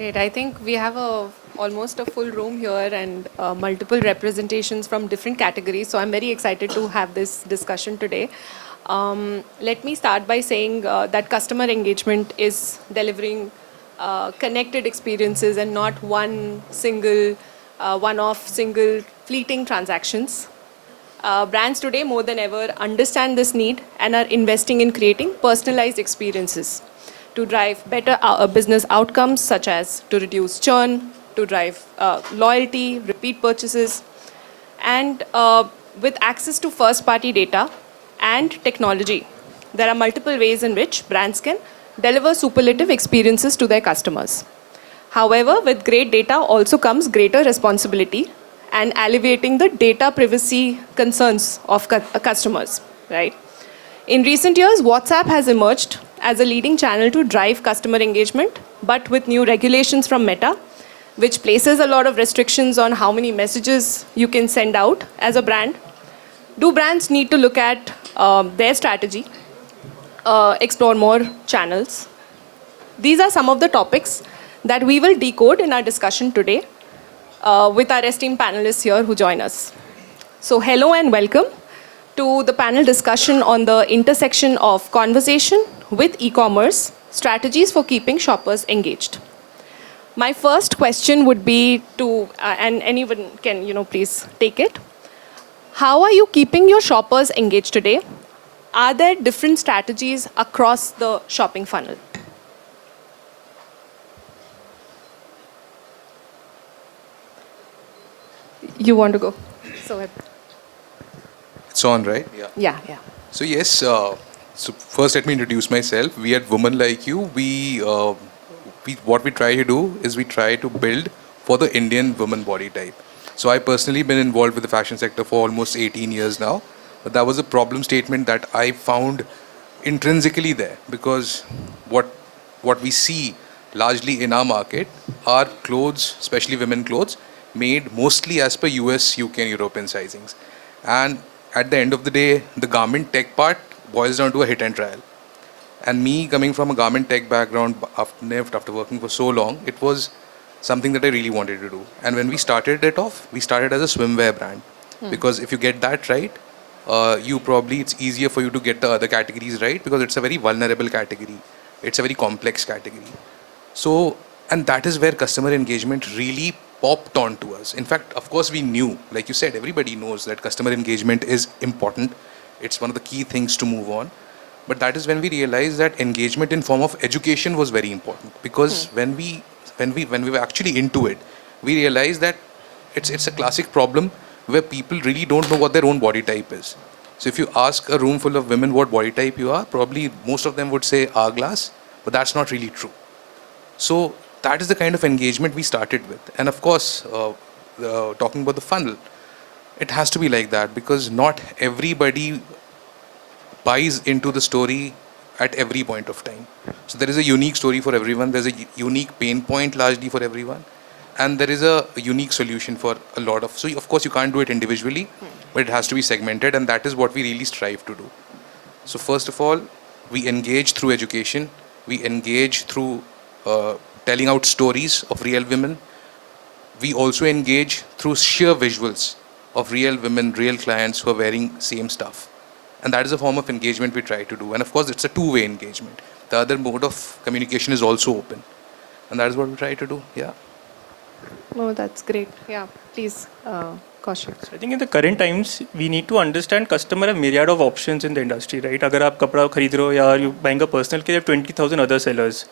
Great. I think we have almost a full room here and multiple representations from different categories. So I'm very excited to have this discussion today. Let me start by saying that customer engagement is delivering connected experiences and not one-off single fleeting transactions. Brands today more than ever understand this need and are investing in creating personalized experiences to drive better business outcomes, such as to reduce churn, to drive loyalty, repeat purchases. And with access to first-party data and technology, there are multiple ways in which brands can deliver superlative experiences to their customers. However, with great data also comes greater responsibility and alleviating the data privacy concerns of customers, right? In recent years, WhatsApp has emerged as a leading channel to drive customer engagement, but with new regulations from Meta, which places a lot of restrictions on how many messages you can send out as a brand, do brands need to look at their strategy, explore more channels? These are some of the topics that we will decode in our discussion today with our esteemed panelists here who join us. So hello and welcome to the panel discussion on the intersection of conversation with e-commerce, strategies for keeping shoppers engaged. My first question would be to, and anyone can, please take it. How are you keeping your shoppers engaged today? Are there different strategies across the shopping funnel? You want to go? So it's on, right? Yeah. So yes, so first let me introduce myself. We at Women Like You, what we try to do is we try to build for the Indian woman body type. So I personally been involved with the fashion sector for almost 18 years now. But that was a problem statement that I found intrinsically there, because what we see largely in our market are clothes, especially women clothes, made mostly as per US, UK and European sizings. And at the end of the day, the garment tech part boils down to a hit and trial. And me coming from a garment tech background after working for so long, it was something that I really wanted to do. And when we started it off, we started as a swimwear brand. Because if you get that right, it's easier for you to get the other categories right, because it's a very vulnerable category. It's a very complex category. So, and that is where customer engagement really popped on to us. In fact, of course, we knew, like you said, everybody knows that customer engagement is important. It's one of the key things to move on. But that is when we realized that engagement in form of education was very important. Because when we were actually into it, we realized that it's a classic problem where people really don't know what their own body type is. So if you ask a room full of women what body type you are, probably most of them would say hourglass, but that's not really true. So that is the kind of engagement we started with. And of course, talking about the funnel, it has to be like that, because not everybody buys into the story at every point of time. So there is a unique story for everyone. There's a unique pain point largely for everyone. And there is a unique solution for a lot of, so of course you can't do it individually, but it has to be segmented, and that is what we really strive to do. So first of all, we engage through education. We engage through telling out stories of real women. We also engage through sheer visuals of real women, real clients who are wearing same stuff. And that is a form of engagement we try to do. And of course, it's a two-way engagement. The other mode of communication is also open. And that is what we try to do, yeah. Oh, that's great. Yeah, please, Kaushik. I think in the current times, we need to understand customer have myriad of options in the industry, right? Agar aap kapda kharid rahe ho, or you buying a personal care, you have 20,000 other sellers,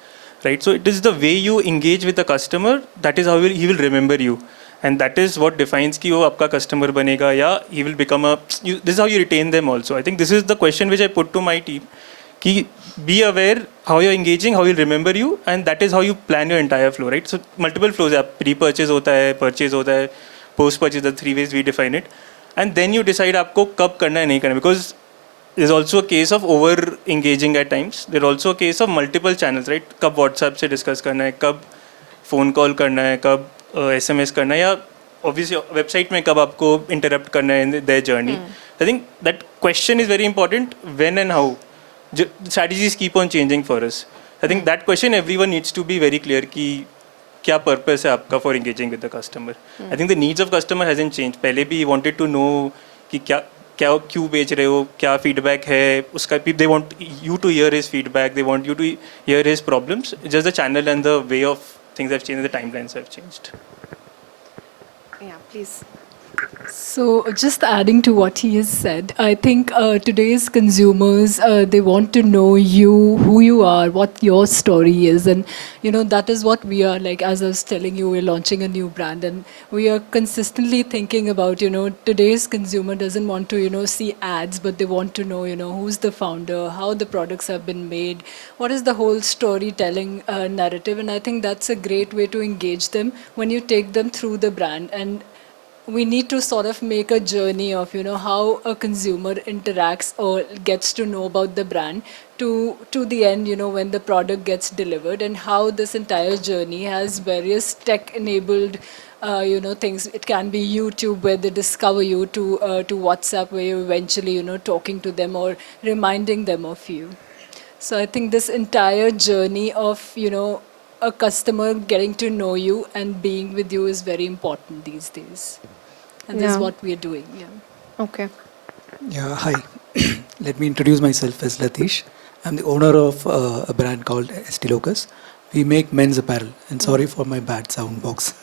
right? So it is the way you engage with the customer, that is how he will remember you. And that is what defines ki wo aapka customer banega, ya he will become this is how you retain them also. I think this is the question which I put to my team. Ki be aware how you're engaging, how he'll remember you, and that is how you plan your entire flow, right? So multiple flows, pre-purchase hota hai, purchase hota hai, post-purchase, the three ways we define it. And then you decide aapko kab karna hai, nahi karna, because there's also a case of over-engaging at times. There's also a case of multiple channels, right? Kab WhatsApp se discuss karna hai, kab phone call karna hai, kab SMS karna hai, ya obviously website mein kab aapko interrupt karna hai in their journey. I think that question is very important, when and how. Strategies keep on changing for us. I think that question everyone needs to be very clear ki क्या purpose है आपका for engaging with the customer. I think the needs of customer hasn't changed. पहले भी he wanted to know कि क्या क्यों बेच रहे हो, क्या feedback है उसका. They want you to hear his feedback. They want you to hear his problems. Just the channel and the way of things have changed. The timelines have changed. Yeah, please. So just adding to what he has said, I think today's consumers, they want to know you, who you are, what your story is. And, that is what we are like. As I was telling you, we're launching a new brand and we are consistently thinking about, today's consumer doesn't want to, see ads, but they want to know, who's the founder, how the products have been made, what is the whole storytelling narrative. And I think that's a great way to engage them when you take them through the brand. And we need to sort of make a journey of, how a consumer interacts or gets to know about the brand to the end, when the product gets delivered, and how this entire journey has various tech-enabled, things. It can be YouTube where they discover you to WhatsApp where you're eventually, talking to them or reminding them of you. So I think this entire journey of, a customer getting to know you and being with you is very important these days. And this is what we are doing. Yeah. Okay. Yeah, hi. Let me introduce myself as Latish. I'm the owner of a brand called Estilocus. We make men's apparel. And sorry for my bad sound box.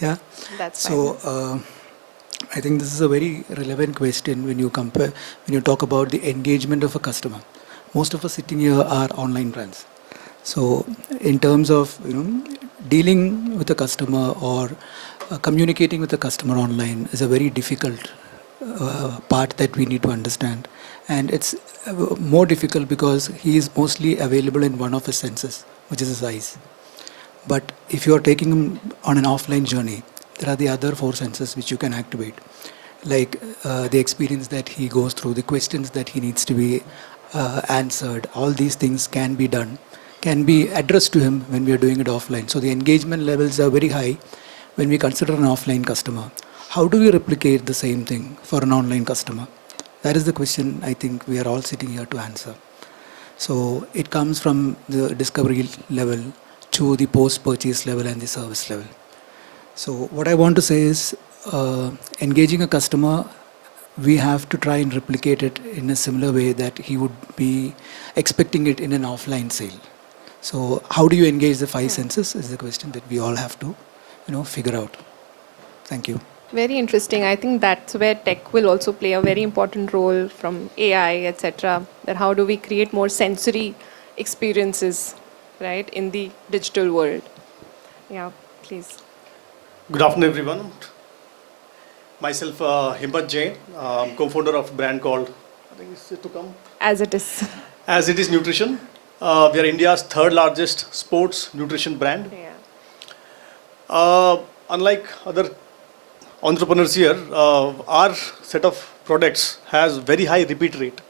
Yeah. That's so, fine. I think this is a very relevant question when you talk about the engagement of a customer. Most of us sitting here are online brands. So in terms of dealing with a customer or communicating with a customer online is a very difficult part that we need to understand, and it's more difficult because he is mostly available in one of his senses, which is his eyes. But if you are taking him on an offline journey, there are the other 4 senses which you can activate, like the experience that he goes through, the questions that he needs to be answered. All these things can be done, can be addressed to him when we are doing it offline. So the engagement levels are very high when we consider an offline customer. How do we replicate the same thing for an online customer? That is the question I think we are all sitting here to answer. So it comes from the discovery level to the post-purchase level and the service level. So what I want to say is engaging a customer, we have to try and replicate it in a similar way that he would be expecting it in an offline sale. So how do you engage the 5 senses is the question that we all have to figure out. Thank you. Very interesting. I think that's where tech will also play a very important role, from AI, etc. That how do we create more sensory experiences, right, in the digital world? Yeah, please. Good afternoon, everyone. Myself, Himmath Jain, co-founder of a brand called, I think it's to come. As it is. As it is Nutrition. We are India's 3rd largest sports nutrition brand. Yeah. Unlike other entrepreneurs here, our set of products has very high repeat rate.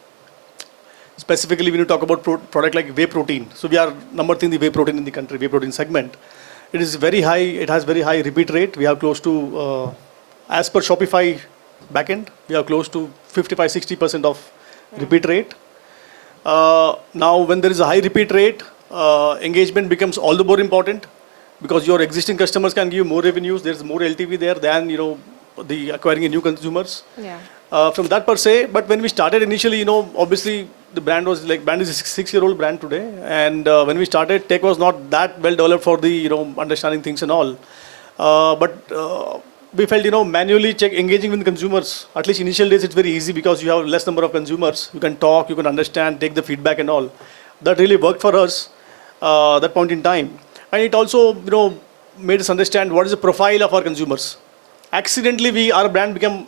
Specifically, when you talk about product like whey protein, so we are number 3 in the whey protein in the country, whey protein segment. It is very high. It has very high repeat rate. We have close to, as per Shopify backend, we are close to 55-60% of repeat rate. Now, when there is a high repeat rate, engagement becomes all the more important, because your existing customers can give you more revenues. There's more LTV there than the acquiring new consumers. Yeah. From that per se, but when we started initially, obviously the brand was like, brand is a 6-year-old brand today, and when we started, tech was not that well developed for the understanding things and all. But we felt manually engaging with consumers. At least initial days, it's very easy because you have less number of consumers. You can talk, you can understand, take the feedback and all. That really worked for us that point in time. And it also, made us understand what is the profile of our consumers. Accidentally, our brand became,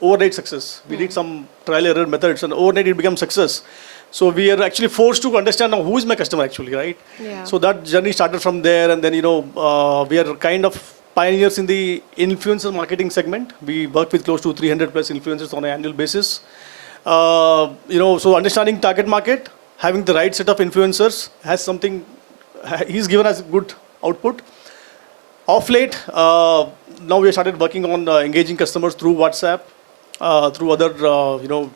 overnight success. We did some trial error methods, and overnight it became success. So we are actually forced to understand now who is my customer actually, right? Yeah. So that journey started from there, and then, we are kind of pioneers in the influencer marketing segment. We work with close to 300 plus influencers on an annual basis. So understanding target market, having the right set of influencers has something. He's given us good output. Off late, now we have started working on engaging customers through WhatsApp, through other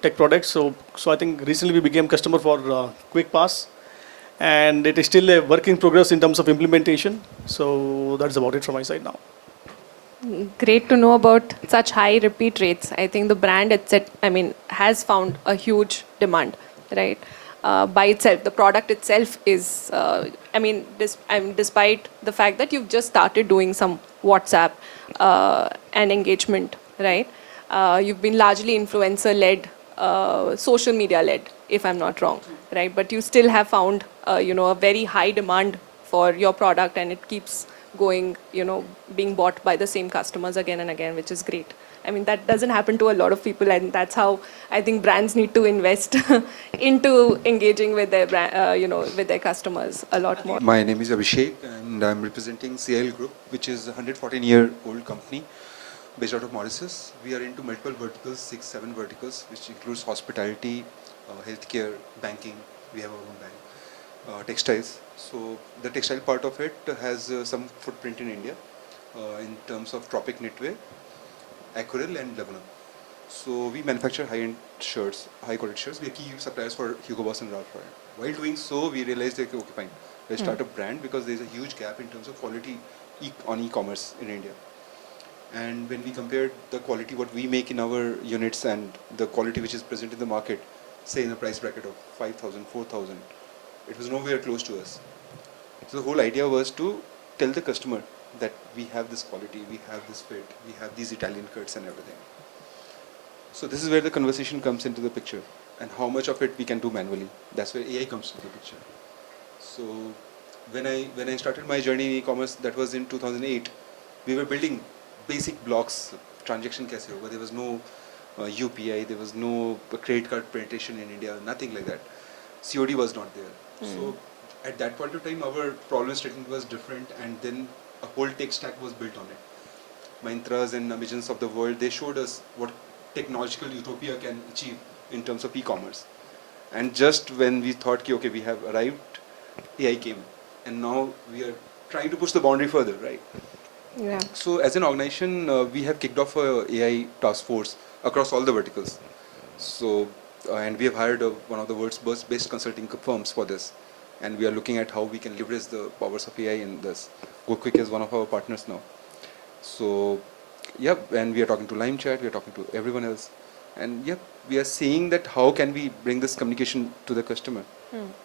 tech products. So I think recently we became customer for Quick Pass, and it is still a work in progress in terms of implementation. So that's about it from my side now. Great to know about such high repeat rates. I think the brand has found a huge demand, right? By itself, the product itself is, despite the fact that you've just started doing some WhatsApp and engagement, right? You've been largely influencer-led, social media-led, if I'm not wrong, right? But you still have found, a very high demand for your product, and it keeps going, being bought by the same customers again and again, which is great. I mean, that doesn't happen to a lot of people, and that's how I think brands need to invest into engaging with their with their customers a lot more. My name is Abhishek, and I'm representing CIEL Group, which is a 114-year-old company based out of Mauritius. We are into multiple verticals, 6-7 verticals, which includes hospitality, healthcare, banking. We have our own bank, textiles. So the textile part of it has some footprint in India in terms of Tropic, Netwe, Aquell and Lebanon. So we manufacture high-end shirts, high-quality shirts. We are key suppliers for Hugo Boss and Ralph Lauren. While doing so, we realized that, okay, fine, let's start a brand because there's a huge gap in terms of quality on e-commerce in India. And when we compared the quality what we make in our units and the quality which is present in the market, say in a price bracket of 5,000, 4,000, it was nowhere close to us. So the whole idea was to tell the customer that we have this quality, we have this fit, we have these Italian cuts and everything. So this is where the conversation comes into the picture, and how much of it we can do manually. That's where AI comes into the picture. So when I started my journey in e-commerce, that was in 2008, we were building basic blocks, transaction caisse hoga. There was no UPI, there was no credit card penetration in India, nothing like that. COD was not there. So at that point of time, our problem statement was different, and then a whole tech stack was built on it. Mintras and Amazons of the world, they showed us what technological utopia can achieve in terms of e-commerce. And just when we thought, okay, we have arrived, AI came. And now we are trying to push the boundary further, right? Yeah. So as an organization, we have kicked off a AI task force across all the verticals. So, and we have hired one of the world's best consulting firms for this. And we are looking at how we can leverage the powers of AI in this. Gokwik is one of our partners now. So, yep, and we are talking to LimeChat, we are talking to everyone else. And yep, we are seeing that how can we bring this communication to the customer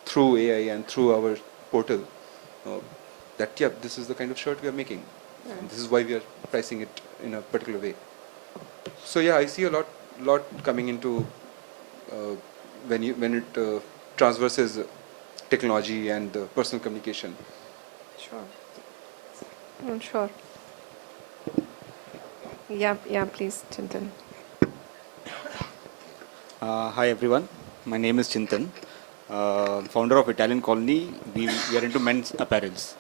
through AI and through our portal. That, yep, this is the kind of shirt we are making. And this is why we are pricing it in a particular way. So yeah, I see a lot coming into when it transverses technology and personal communication. Sure. Sure. Yeah, please, Chintan. Hi everyone, my name is Chintan, founder of Italian Colony. We are into men's apparels.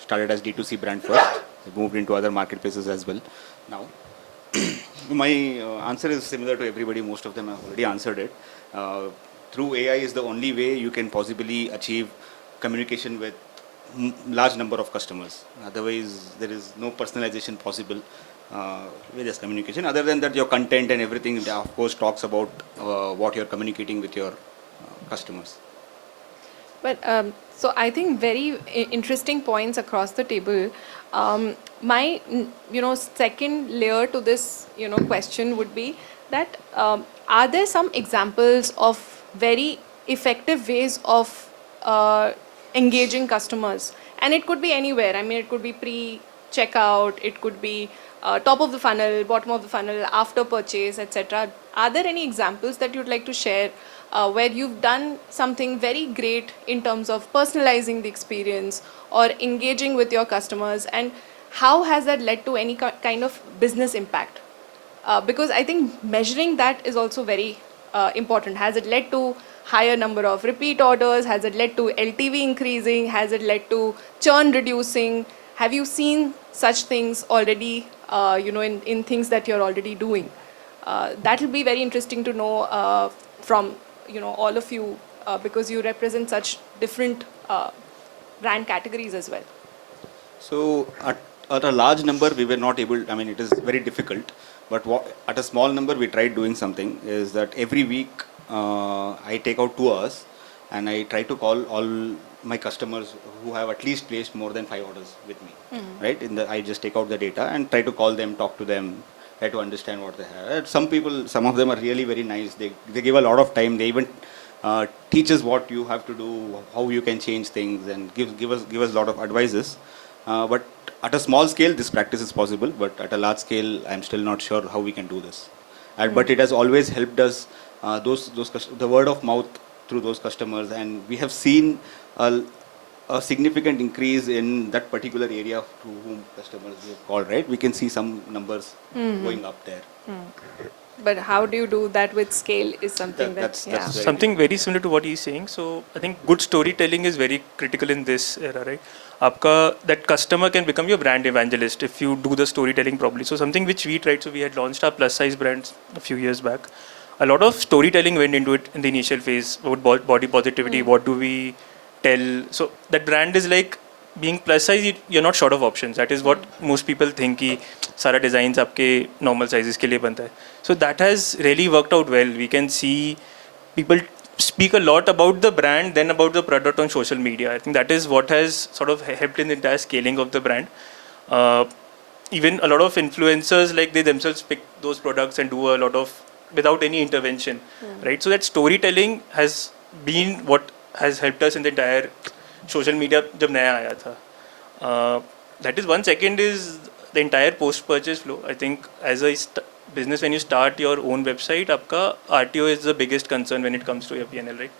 Started as D2C brand first, we moved into other marketplaces as well now. My answer is similar to everybody, most of them have already answered it. Through AI is the only way you can possibly achieve communication with large number of customers. Otherwise, there is no personalization possible with this communication. Other than that, your content and everything, of course, talks about what you're communicating with your customers. But so I think very interesting points across the table. My second layer to this question would be that are there some examples of very effective ways of engaging customers? And it could be anywhere. I mean, it could be pre-checkout, it could be top of the funnel, bottom of the funnel, after purchase, etc. Are there any examples that you'd like to share where you've done something very great in terms of personalizing the experience or engaging with your customers, and how has that led to any kind of business impact? Because I think measuring that is also very important. Has it led to higher number of repeat orders? Has it led to LTV increasing? Has it led to churn reducing? Have you seen such things already, in things that you're already doing? That will be very interesting to know from all of you, because you represent such different brand categories as well. So at a large number, we were not able, I mean, it is very difficult, but at a small number, we tried doing something, is that every week, I take out 2 hours and I try to call all my customers who have at least placed more than 5 orders with me, right? I just take out the data and try to call them, talk to them, try to understand what they have. Some of them are really very nice. They give a lot of time. They even teach us what you have to do, how you can change things, and give us a lot of advices. But at a small scale, this practice is possible. But at a large scale, I'm still not sure how we can do this. But it has always helped us. The word of mouth through those customers, and we have seen a significant increase in that particular area to whom customers we have called, right? We can see some numbers going up there. But how do you do that with scale is something That's very Something very similar to what he's saying. So I think good storytelling is very critical in this era, right? That customer can become your brand evangelist if you do the storytelling properly. So something which we tried, so we had launched our plus size brands a few years back. A lot of storytelling went into it in the initial phase about body positivity. What do we tell? So that brand is like being plus size, you're not short of options. That is what most people think कि सारा designs आपके normal sizes के लिए बनता है. So that has really worked out well. We can see people speak a lot about the brand than about the product on social media. I think that is what has sort of helped in the entire scaling of the brand. Even a lot of influencers, like they themselves pick those products and do a lot of without any intervention, right? So that storytelling has been what has helped us in the entire social media जब नया आया था. That is one. Second is the entire post-purchase flow. I think as a business, when you start your own website, आपका RTO is the biggest concern when it comes to your P&L, right?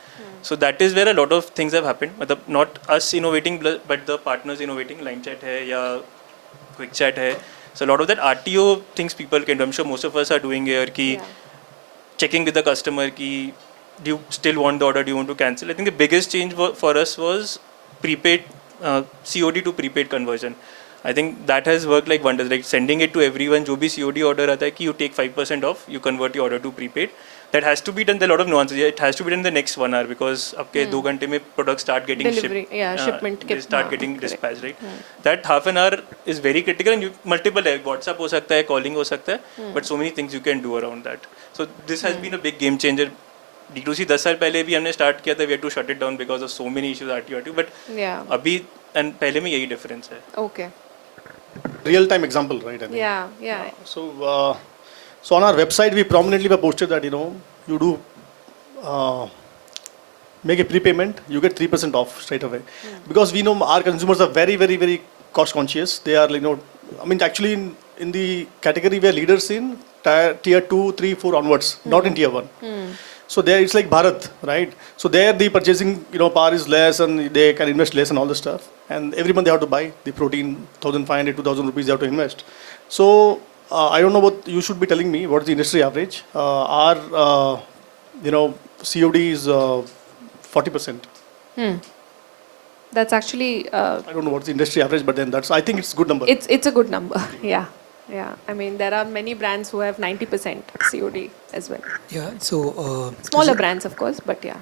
So that is where a lot of things have happened. Not us innovating, but the partners innovating. Line chat है या quick chat है. So a lot of that RTO things people can do. I'm sure most of us are doing here. Ki checking with the customer. Ki do you still want the order? Do you want to cancel? I think the biggest change for us was prepaid COD to prepaid conversion. I think that has worked like wonders. Like sending it to everyone, जो भी COD order आता है कि you take 5% off, you convert your order to prepaid. That has to be done. There are a lot of nuances. It has to be done in the next 1 hour because आपके 2 घंटे में products start getting Delivery, shipment they start getting dispatched, right? That half an hour is very critical, and multiple है. WhatsApp हो सकता है, calling हो सकता है, but so many things you can do around that. So this has been a big game changer. D2C 10 साल पहले भी हमने start किया था. We had to shut it down because of so many issues RTO, but अभी and पहले में यही difference है. Okay. Real-time example, right? I think. Yeah. So on our website, we prominently were posted that, you do make a prepayment, you get 3% off straight away. Because we know our consumers are very, very, very cost conscious. They are, actually in the category we are leaders in tier 2, 3, 4 onwards, not in tier 1. So there it's like Bharat, right? So there the purchasing power is less and they can invest less and all this stuff. And every month they have to buy the protein, 1,500, 2,000 rupees they have to invest. So I don't know what you should be telling me. What is the industry average? Our COD is 40%. That's actually. I don't know what's the industry average, but then I think it's a good number. It's a good number. Yeah. I mean, there are many brands who have 90% COD as well. Yeah. So Smaller brands, of course, but yeah.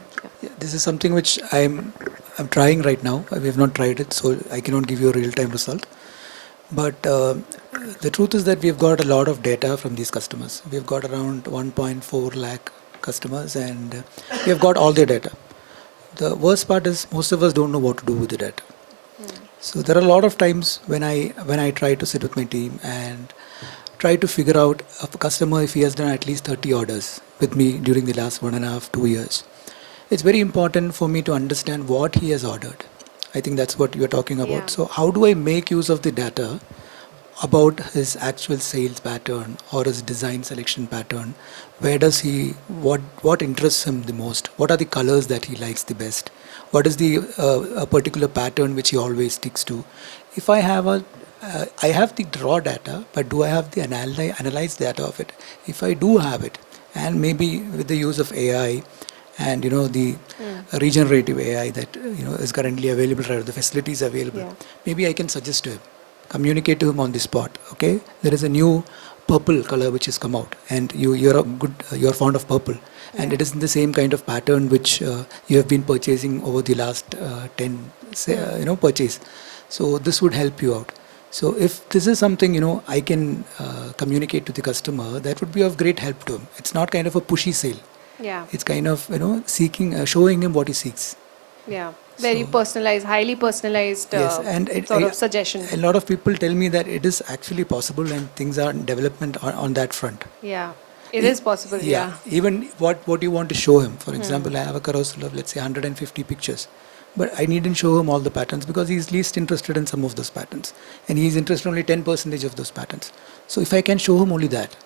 This is something which I'm trying right now. We have not tried it, so I cannot give you a real-time result. But the truth is that we've got a lot of data from these customers. We've got around 1.4 lakh customers, and we have got all their data. The worst part is most of us don't know what to do with the data. So there are a lot of times when I try to sit with my team and try to figure out a customer if he has done at least 30 orders with me during the last 1.5, 2 years. It's very important for me to understand what he has ordered. I think that's what you're talking about. Yeah. So how do I make use of the data about his actual sales pattern or his design selection pattern? Where does what interests him the most? What are the colors that he likes the best? What is the a particular pattern which he always sticks to? If I have I have the raw data, but do I have the analyzed data of it? If I do have it, and maybe with the use of AI and the regenerative AI that is currently available, right? The facilities available. Maybe I can suggest to him, communicate to him on the spot. Okay, there is a new purple color which has come out, and you're fond of purple, and it is in the same kind of pattern which you have been purchasing over the last 10 purchase. So this would help you out. So if this is something I can communicate to the customer, that would be of great help to him. It's not kind of a pushy sale. Yeah. It's kind of seeking, showing him what he seeks. Yeah. Very So- personalized, highly personalized Yes, and sort of suggestion. a lot of people tell me that it is actually possible and things are in development on that front. Yeah. It is possible, yeah. Even what you want to show him. For example, I have a carousel of, let's say, 150 pictures. But I needn't show him all the patterns because he's least interested in some of those patterns. And he's interested in only 10% of those patterns. So if I can show him only that,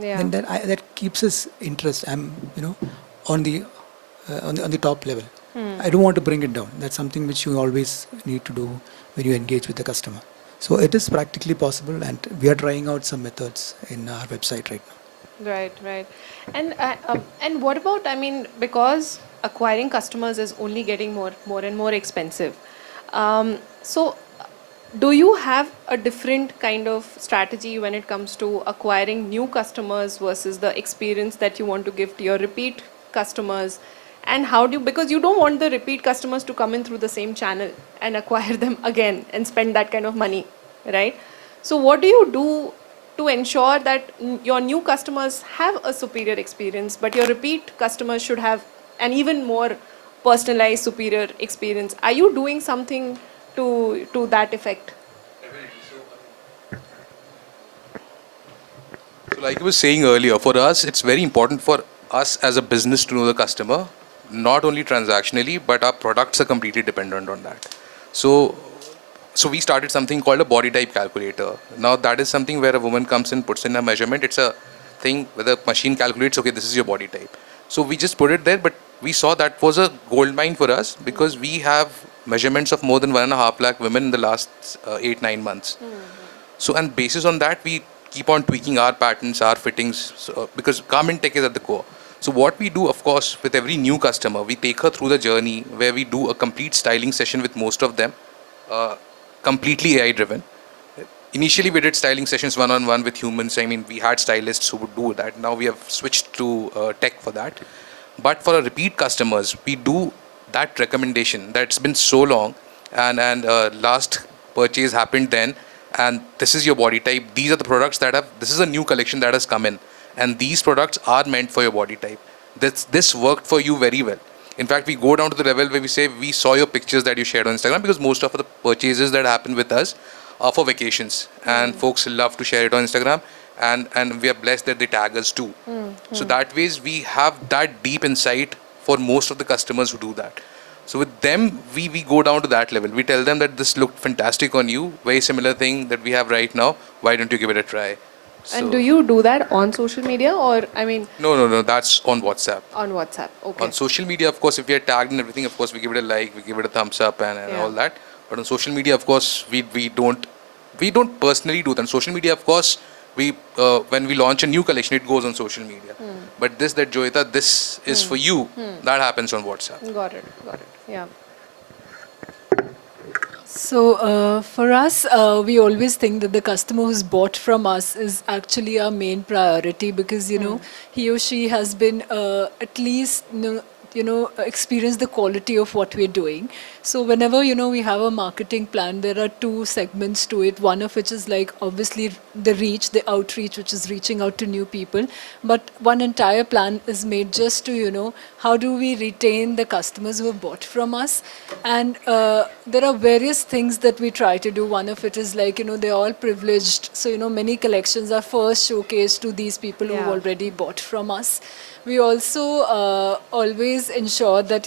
Yeah. then that keeps his interest, on the top level. I don't want to bring it down. That's something which you always need to do when you engage with the customer. So it is practically possible, and we are trying out some methods in our website right now. Right. And what about, I mean, because acquiring customers is only getting more and more expensive. So do you have a different kind of strategy when it comes to acquiring new customers versus the experience that you want to give to your repeat customers? And how do you, because you don't want the repeat customers to come in through the same channel and acquire them again and spend that kind of money, right? So what do you do to ensure that your new customers have a superior experience, but your repeat customers should have an even more personalized, superior experience? Are you doing something to that effect? So like I was saying earlier, for us, it's very important for us as a business to know the customer, not only transactionally, but our products are completely dependent on that. So we started something called a body type calculator. Now that is something where a woman comes in, puts in a measurement. It's a thing where the machine calculates, okay, this is your body type. So we just put it there, but we saw that was a gold mine for us because we have measurements of more than 1.5 lakh women in the last 8-9 months. So, and basis on that, we keep on tweaking our patterns, our fittings, because garment tech is at the core. So what we do, of course, with every new customer, we take her through the journey where we do a complete styling session with most of them, completely AI driven. Initially, we did styling sessions one-on-one with humans. I mean, we had stylists who would do that. Now we have switched to tech for that. But for our repeat customers, we do that recommendation that's been so long, and last purchase happened then, and this is your body type. These are the products that have, this is a new collection that has come in, and these products are meant for your body type. This worked for you very well. In fact, we go down to the level where we say, we saw your pictures that you shared on Instagram, because most of the purchases that happen with us are for vacations, and folks love to share it on Instagram, and we are blessed that they tag us too. So that ways we have that deep insight for most of the customers who do that. So with them, we go down to that level. We tell them that this looked fantastic on you, very similar thing that we have right now. Why don't you give it a try? And do you do that on social media, or, I mean? No, that's on WhatsApp. On WhatsApp, okay. On social media, of course, if we are tagged and everything, of course, we give it a like, we give it a thumbs up and all that. But on social media, of course, we don't personally do that. On social media, of course, we when we launch a new collection, it goes on social media. But this is for you, that happens on WhatsApp. Got it, yeah. So for us, we always think that the customer who's bought from us is actually our main priority, because he or she has been at least experience the quality of what we're doing. So whenever we have a marketing plan, there are two segments to it. One of which is like obviously the reach, the outreach, which is reaching out to new people. But one entire plan is made just to how do we retain the customers who have bought from us. And there are various things that we try to do. One of it is like they're all privileged. So many collections are first showcased to these people who already bought from us. We also always ensure that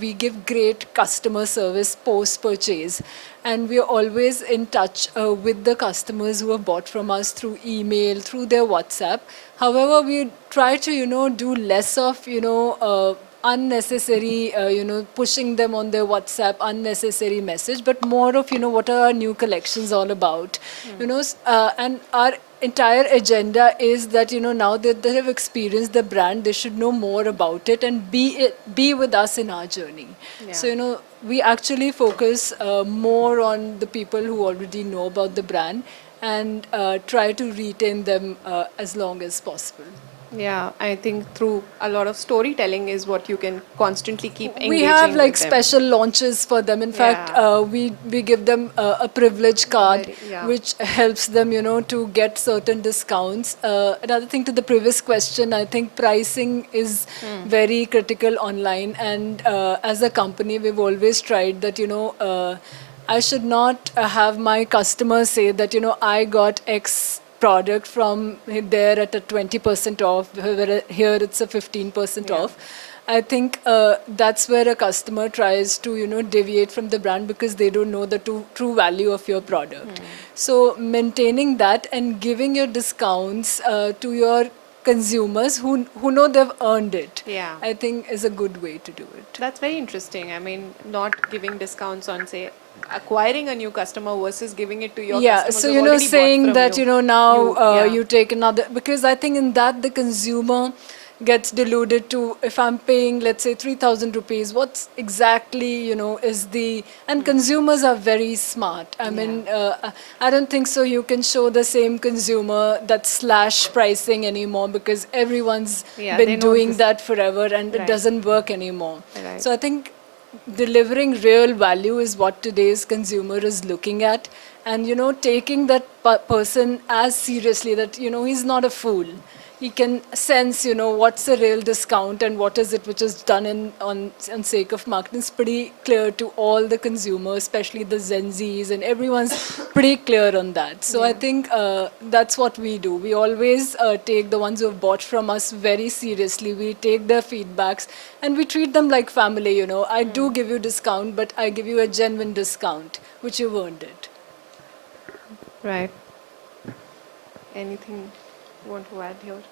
we give great customer service post-purchase, and we are always in touch with the customers who have bought from us through email, through their WhatsApp. However, we try to do less of unnecessary pushing them on their WhatsApp, unnecessary message, but more of what are our new collections all about. And our entire agenda is that now that they have experienced the brand, they should know more about it and be with us in our journey. So we actually focus more on the people who already know about the brand and try to retain them as long as possible. Yeah, I think through a lot of storytelling is what you can constantly keep engaging We have like with them. special launches for them. In fact, Yeah. we give them a privilege card, Yeah. which helps them, to get certain discounts. Another thing to the previous question, I think pricing is very critical online. And as a company, we've always tried that, I should not have my customers say that, I got X product from there at a 20% off, where here it's a 15% off. I think that's where a customer tries to, deviate from the brand because they don't know the true value of your product. So maintaining that and giving your discounts to your consumers who know they've earned it, Yeah. I think is a good way to do it. That's very interesting. I mean, not giving discounts on, say, acquiring a new customer versus giving it to your customers So who've already bought saying from that you. now Yeah. you take another, because I think in that the consumer gets deluded to, if I'm paying, let's say, 3,000 rupees, what's exactly, is the, and consumers are very smart. I mean, I don't think so you can show the same consumer that slash pricing anymore, because everyone's Yeah, they been know doing this- that forever and it Right. doesn't work anymore. Right. So I think delivering real value is what today's consumer is looking at, and taking that person as seriously that he's not a fool. He can sense what's a real discount and what is it which is done on sake of marketing. It's pretty clear to all the consumers, especially the Gen Zs, and everyone's pretty clear on that. So I think that's what we do. We always take the ones who have bought from us very seriously. We take their feedbacks and we treat them like family. I do give you discount, but I give you a genuine discount, which you've earned it. Right. Anything you want to add here?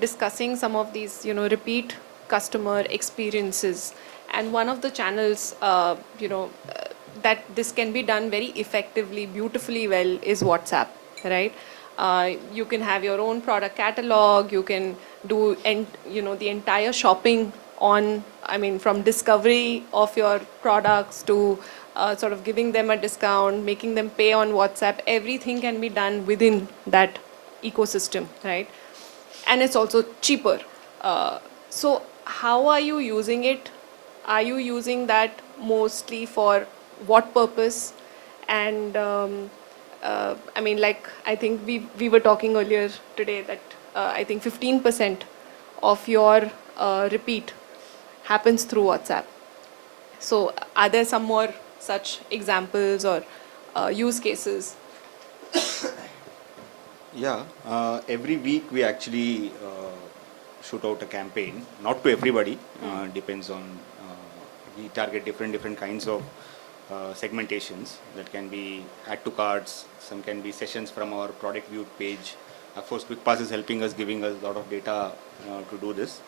Discussing some of these, repeat customer experiences, and one of the channels, that this can be done very effectively, beautifully well is WhatsApp, right? You can have your own product catalog. You can do, the entire shopping on, from discovery of your products to sort of giving them a discount, making them pay on WhatsApp. Everything can be done within that ecosystem, right? And it's also cheaper. So how are you using it? Are you using that mostly for what purpose? And I think we were talking earlier today that I think 15% of your repeat happens through WhatsApp. So are there some more such examples or use cases? Yeah, every week we actually shoot out a campaign, not to everybody, depends on, we target different kinds of segmentations. That can be add to carts, some can be sessions from our product view page. Of course, QuickPass is helping us, giving us a lot of data to do this.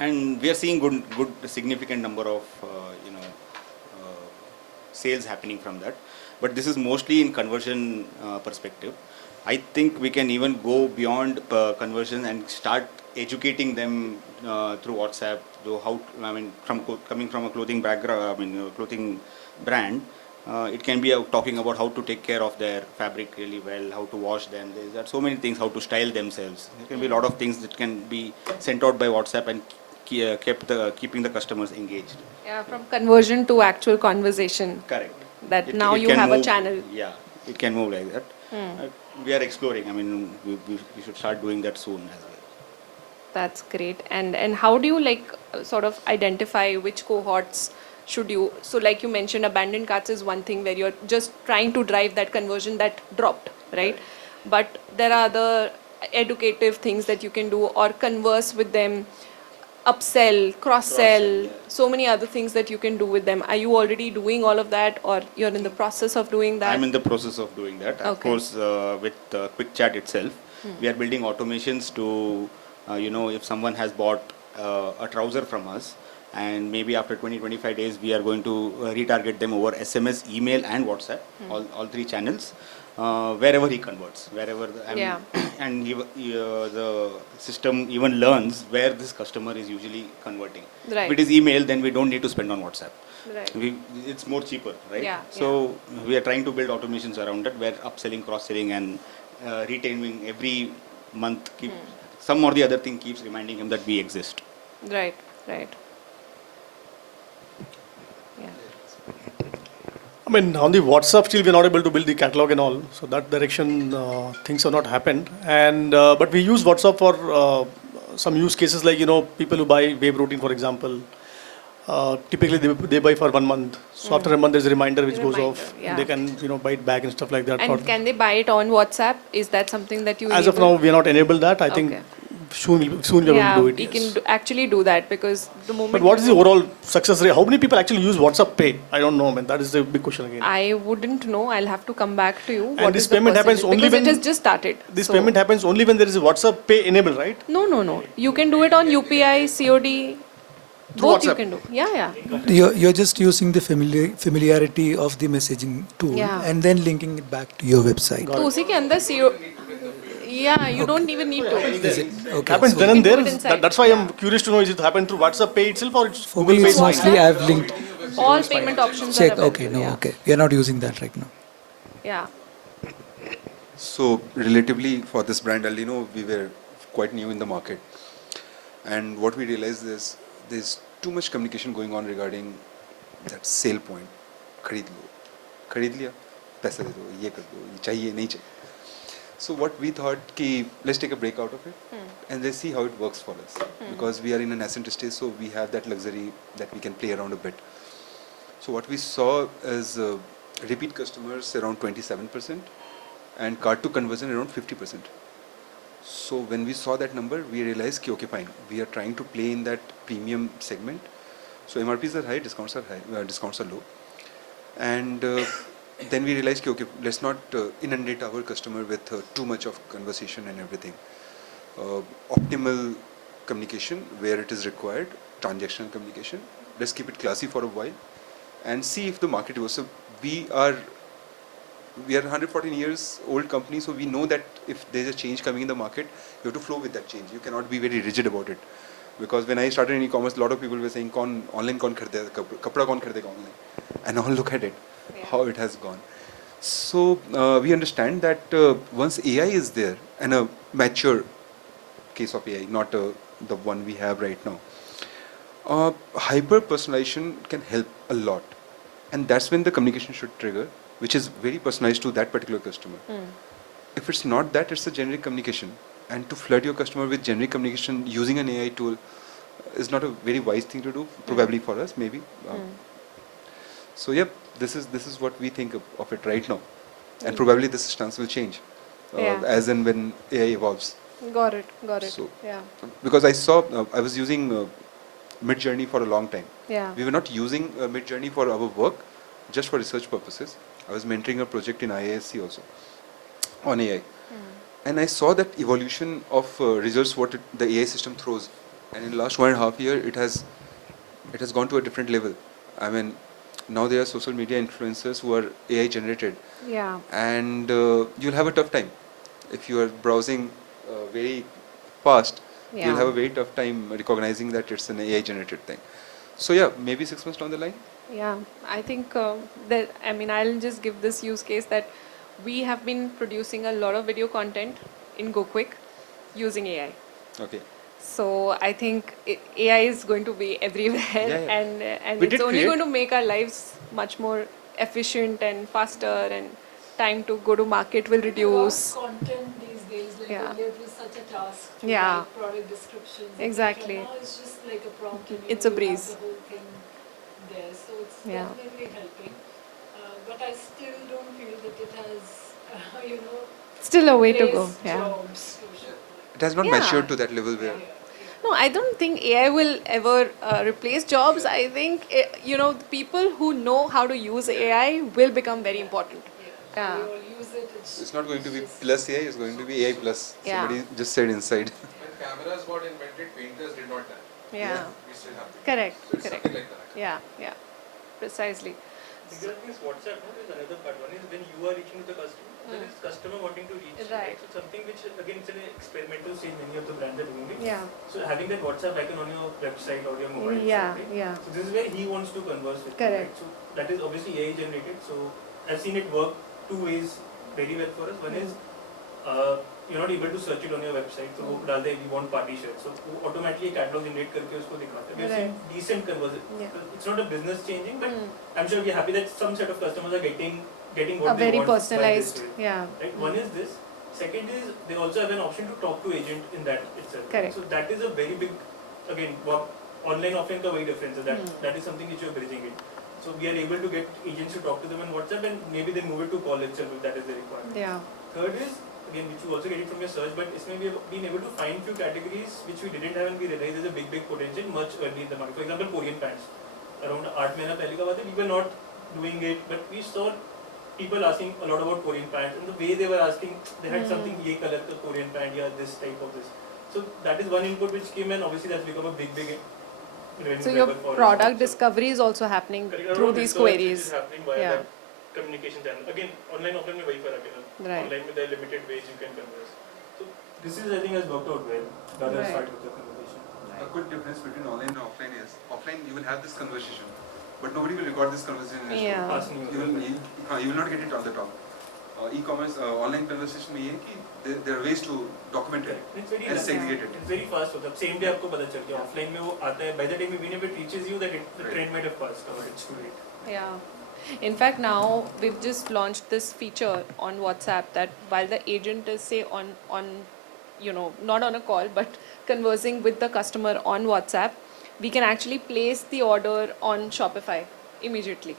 And we are seeing good significant number of sales happening from that. But this is mostly in conversion perspective. I think we can even go beyond conversion and start educating them through WhatsApp. Though coming from a clothing background, clothing brand, it can be talking about how to take care of their fabric really well, how to wash them. There are so many things, how to style themselves. There can be a lot of things that can be sent out by WhatsApp and keeping the customers engaged. Yeah, from conversion to actual conversation. Correct. That It now you can have a move- channel. Yeah, it can move like that. We are exploring. We should start doing that soon as well. That's great. And how do you sort of identify which cohorts should you, so like you mentioned, abandoned carts is one thing where you're just trying to drive that conversion that dropped, right? But there are other educative things that you can do or converse with them, upsell, cross-sell, so many other things that you can do with them. Are you already doing all of that or you're in the process of doing that? I'm in the process of doing that. Of Okay. course, with Quick Chat itself, we are building automations to, if someone has bought a trouser from us, and maybe after 20-25 days, we are going to retarget them over SMS, email, and WhatsApp, all three channels, wherever he converts, and the system even learns where this customer is usually converting. Right. If it is email, then we don't need to spend on WhatsApp. Right. It's more cheaper, right? Yeah, So we are trying to build automations around it, where upselling, cross-selling, and retaining month, some or the other thing keeps reminding him that we exist. Right, right. Yeah. I mean, on the WhatsApp, still we're not able to build the catalog and all. So that direction, things have not happened. And but we use WhatsApp for some use cases like, people who buy whey protein, for example. Typically, they buy for 1 month. So after a month, there's a reminder which goes off. Yeah. They can, buy it back and stuff like that. And can they buy it on WhatsApp? Is that something that you As of now, we are not enabled that. I think Okay. soon we're Yeah, going to do we it. can Yes. actually do that because the moment. But what is the overall success rate? How many people actually use WhatsApp Pay? I don't know, man. That is the big question again. I wouldn't know. I'll have to come back to you. And What this is the payment happens percentage? only because when it has just started. This So- payment happens only when there is a WhatsApp Pay enabled, right? No. You can do it on UPI, COD. Both you WhatsApp. can do. Yeah. You're just using the familiarity of the messaging tool Yeah. and then linking it back to your website. तो उसी के अंदर CO. Yeah, you don't even need to. Is it? Okay. Happens so then and You there. can do it inside. That's why I'm curious to know, is it happened through WhatsApp Pay itself or it's for Google me, Pay? it's mostly I've linked. All payment options Check. are available. Okay. No. Yeah. Okay. We are not using that right now. Yeah. So relatively for this brand, we were quite new in the market. And what we realized is there's too much communication going on regarding that sale point. खरीद लिया, पैसा दे दो, ये कर दो, ये चाहिए, नहीं चाहिए. So what we thought, let's take a break out of it and let's see how it works for us. Because we are in a nascent stage, so we have that luxury that we can play around a bit. So what we saw is repeat customers around 27% and cart to conversion around 50%. So when we saw that number, we realized, okay, fine, we are trying to play in that premium segment. So MRPs are high, discounts are low. And then we realized, okay, let's not inundate our customer with too much of conversation and everything. Optimal communication where it is required, transactional communication. Let's keep it classy for a while and see if the market was. So we are 114 years old company, so we know that if there's a change coming in the market, you have to flow with that change. You cannot be very rigid about it. Because when I started in e-commerce, a lot of people were saying, online kaun kharidega, kapda kaun kharidega online? And now look at it, how it has gone. So we understand that once AI is there, and a mature case of AI, not the one we have right now, hyper personalization can help a lot. And that's when the communication should trigger, which is very personalized to that particular customer. If it's not that, it's a generic communication. And to flood your customer with generic communication using an AI tool is not a very wise thing to do, probably for us, maybe. So yep, this is what we think of it right now. And probably this stance will change as and when AI evolves. Got it. So, Yeah. Because I was using Mid-Journey for a long time. Yeah. We were not using Mid-Journey for our work, just for research purposes. I was mentoring a project in IISc also on AI. And I saw that evolution of results what the AI system throws. And in the last 1.5 years, it has gone to a different level. I mean, now there are social media influencers who are AI generated. Yeah. And you'll have a tough time. If you are browsing very fast, you'll have a very tough time recognizing that it's an AI generated thing. So yeah, maybe 6 months down the line. Yeah, I think I'll just give this use case that we have been producing a lot of video content in Gokwik using AI. Okay. So I think AI is going to be everywhere, and We it's did only create- going to make our lives much more efficient and faster, and time to go to market will reduce. Content these days, like Yeah. earlier it was such a task to Yeah. write product descriptions. et Exactly. cetera. Now it's just like a prompt and It's a you have breeze. the whole thing there. So it's Yeah. definitely helping. But I still don't feel that it has, Still a way to go. placed Yeah. jobs. It has not Yeah. matured to that level where. No, I don't think AI will ever replace jobs. I think the people who know how to use AI will become very important. Yeah. We all use it. It's not going to be plus AI, it's going to be AI plus. Yeah. Somebody just said inside. When cameras got invented, painters did not die. Yeah. We still have them. Correct. So it's something like that. Yeah. Precisely. The other thing is WhatsApp, no? There's another part. One is when you are reaching the customer, there is customer wanting to reach. Right. So something which, again, it's an experimental stage, many of the brands are doing it. Yeah. So having that WhatsApp icon on your website or your mobile. Yeah, something. yeah. So this is where he wants to converse with. Correct. You, right? So that is obviously AI generated. So I've seen it work two ways very well for us. One is you're not able to search it on your website. So वो डाल दे we want party shirt. So वो automatically catalog generate करके उसको दिखाता है. We've seen decent conversion. It's not a business changing, but I'm sure we're happy that some set of customers are getting what A they very want. personalized, yeah. Right. One is this. Second is they also have an option to talk to agent in that itself. Correct. So that is a very big, again, online offline का वही difference है. That is something which you're bridging it. So we are able to get agents to talk to them on WhatsApp, and maybe they move it to call itself if that is the requirement. Yeah. Third is, again, which you also get it from your search, but इसमें we have been able to find few categories which we didn't have, and we realized there's a big potential much early in the market. For example, Korean pants. Around 8 महीना पहले का बात है, we were not doing it, but we saw people asking a lot about Korean pants, and the way they were asking, they had something ये color का Korean pant, yeah, this type of this. So that is one input which came, and obviously that's become a big revenue So your driver for us product also. discovery is also happening Correct. through Around these research, which queries. is happening via Yeah. that communication channel. Again, online offline में वही फर्क है ना. Right. Online with the limited ways you can converse. So this is, I think, has worked out well. The other Right. side of the conversation. A good difference between online and offline is offline you will have this conversation, but nobody will record this conversation. in a Yeah. store. Asking you. You will not get it on the top. E-commerce online conversation में ये है कि there are ways to document it It's very and segregate it. It's very fast होता है. Same day आपको पता चल गया. Offline में वो आता है. By the time even if it reaches you, that the Right. trend might have passed or it's too late. Yeah. In fact, now we've just launched this feature on WhatsApp that while the agent is say on not on a call but conversing with the customer on WhatsApp, we can actually place the order on Shopify immediately.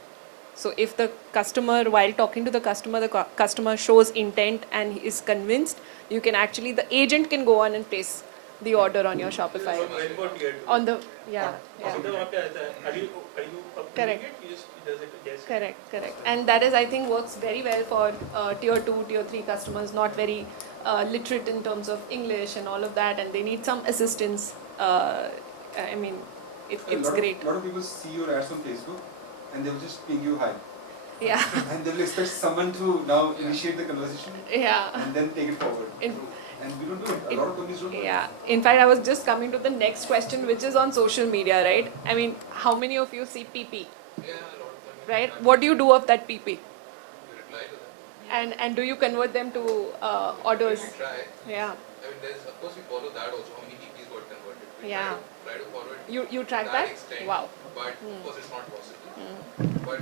So if the customer, while talking to the customer shows intent and he is convinced, you can actually, the agent can go on and place the order on your Shopify. Well, what tier two? On the, yeah. सीधा वहाँ पे आता है. Are you approving Correct. it? He just does it. Yes. Correct. And that is, I think, works very well for tier 2, tier 3 customers, not very literate in terms of English and all of that, and they need some assistance. I mean, it's great. A lot of people see your ads on Facebook and they will just ping you hi. Yeah. And they will expect someone to now initiate the conversation Yeah. and then take it forward. In- And we don't do it. A lot of companies don't do it. Yeah. In fact, I was just coming to the next question, which is on social media, right? I mean, how many of you see PP? Yeah, a lot of them. Right? What do you do of that PP? We reply to them. And do you convert them to orders? We try. Yeah. I mean, there's, of course, we follow that also, how many PPs got converted. We Yeah. try to follow it You track to that? extent. Wow. But of course, it's not possible. But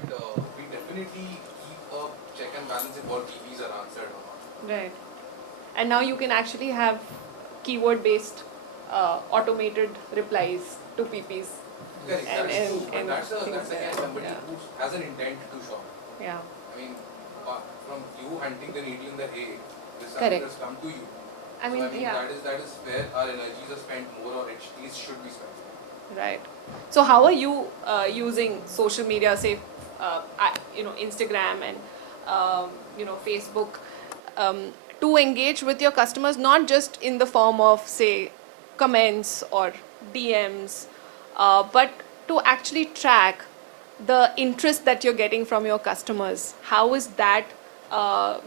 we definitely keep a check and balance if all PPs are answered or not. Right. And now you can actually have keyword-based automated replies to PPs. Correct, And- that is true. and- But and that's things again like somebody that, who has an intent to shop. Yeah. I mean, from you hunting the needle in the hay, the Correct. has come to you. I mean, yeah. that is where our energies are spent more, or at least should be spent. Right. So how are you using social media, say, Instagram and Facebook, to engage with your customers, not just in the form of, say, comments or DMs, but to actually track the interest that you're getting from your customers? How is that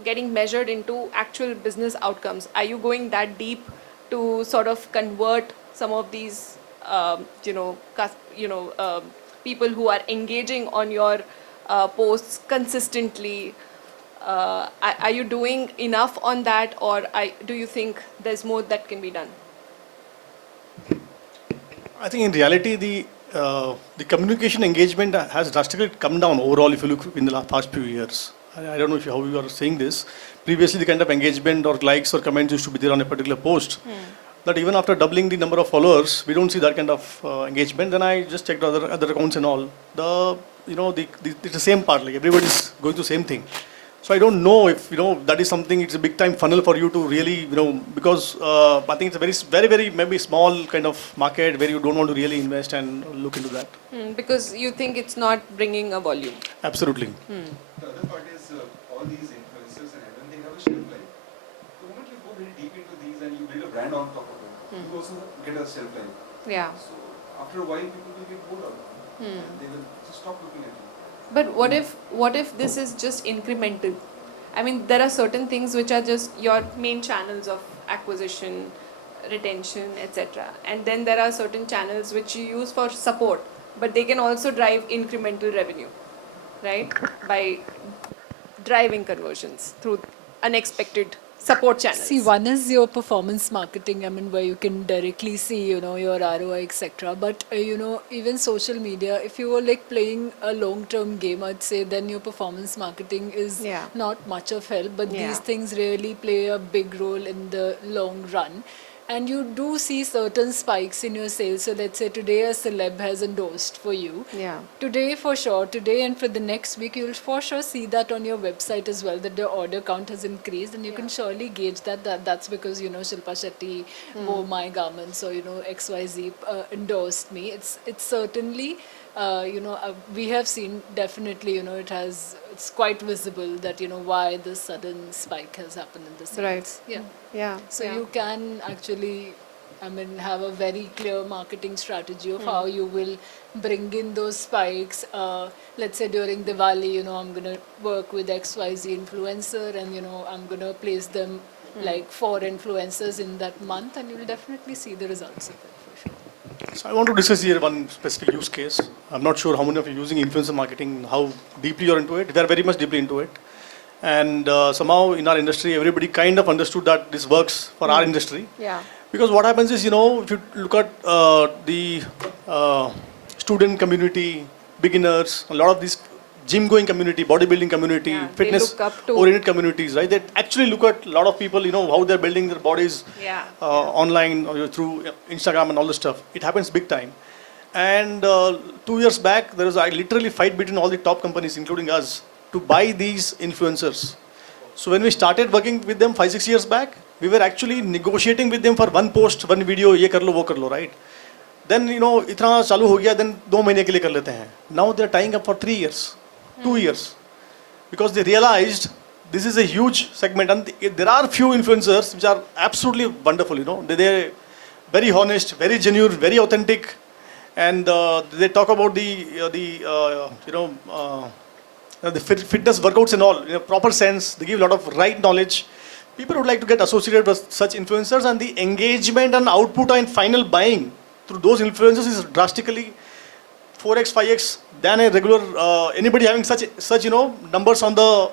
getting measured into actual business outcomes? Are you going that deep to sort of convert some of these, people who are engaging on your posts consistently? Are you doing enough on that, or do you think there's more that can be done? I think in reality, the communication engagement has drastically come down overall if you look in the past few years. I don't know how you are saying this. Previously, the kind of engagement or likes or comments used to be there on a particular post. That even after doubling the number of followers, we don't see that kind of engagement. Then I just checked other accounts and all. It's the same part. Like everybody's going through the same thing. So I don't know if that is something. It's a big time funnel for you to really because I think it's a very very maybe small kind of market where you don't want to really invest and look into that. Because you think it's not bringing a volume. Absolutely. The other part is all these influencers and everything, they have a shelf life. The moment you go very deep into these and you build a brand on top of it, you also get a shelf life. Yeah. So after a while, people will get bored of it. And they will just stop looking at you. But what if this is just incremental? I mean, there are certain things which are just your main channels of acquisition, retention, etc. And then there are certain channels which you use for support, but they can also drive incremental revenue, right? By driving conversions through unexpected support channels? See, one is your performance marketing, I mean, where you can directly see, your ROI, etc. But, even social media, if you were like playing a long-term game, I'd say then your performance marketing is Yeah. not much of help. But Yeah. these things really play a big role in the long run. And you do see certain spikes in your sales. So let's say today a celeb has endorsed for you. Yeah. Today for sure, today and for the next week, you'll for sure see that on your website as well, that the order count has increased, and you can surely gauge that's because, Shilpa Shetty wore my garments, or, XYZ endorsed me. It's certainly, we have seen definitely, it's quite visible that, why this sudden spike has happened in the sales. Right. Yeah. Yeah. So yeah. you can actually, have a very clear marketing strategy of how you will bring in those spikes. Let's say during Diwali, I'm going to work with XYZ influencer, and, I'm going to place them like 4 influencers in that month, and you'll definitely see the results of it for sure. So I want to discuss here one specific use case. I'm not sure how many of you are using influencer marketing, how deeply you're into it. We are very much deeply into it. And somehow in our industry, everybody kind of understood that this works for our industry. Yeah. Because what happens is, if you look at the student community, beginners, a lot of these gym going community, bodybuilding community, Yeah, they fitness look up to- oriented communities, right? They actually look at a lot of people, how they're building their bodies Yeah. online or through Instagram and all this stuff. It happens big time. And 2 years back, there was a literally fight between all the top companies, including us, to buy these influencers. So when we started working with them 5-6 years back, we were actually negotiating with them for one post, one video, ye kar lo, wo kar lo, right? Then, itna chalu ho gaya, then 2 mahine ke liye kar lete hain. Now they're tying up for 3 years, 2 years. Because they realized this is a huge segment, and there are few influencers which are absolutely wonderful, They're very honest, very genuine, very authentic, and they talk about the fitness workouts and all in a proper sense. They give a lot of right knowledge. People would like to get associated with such influencers, and the engagement and output and final buying through those influencers is drastically 4x, 5x than a regular anybody having such numbers on the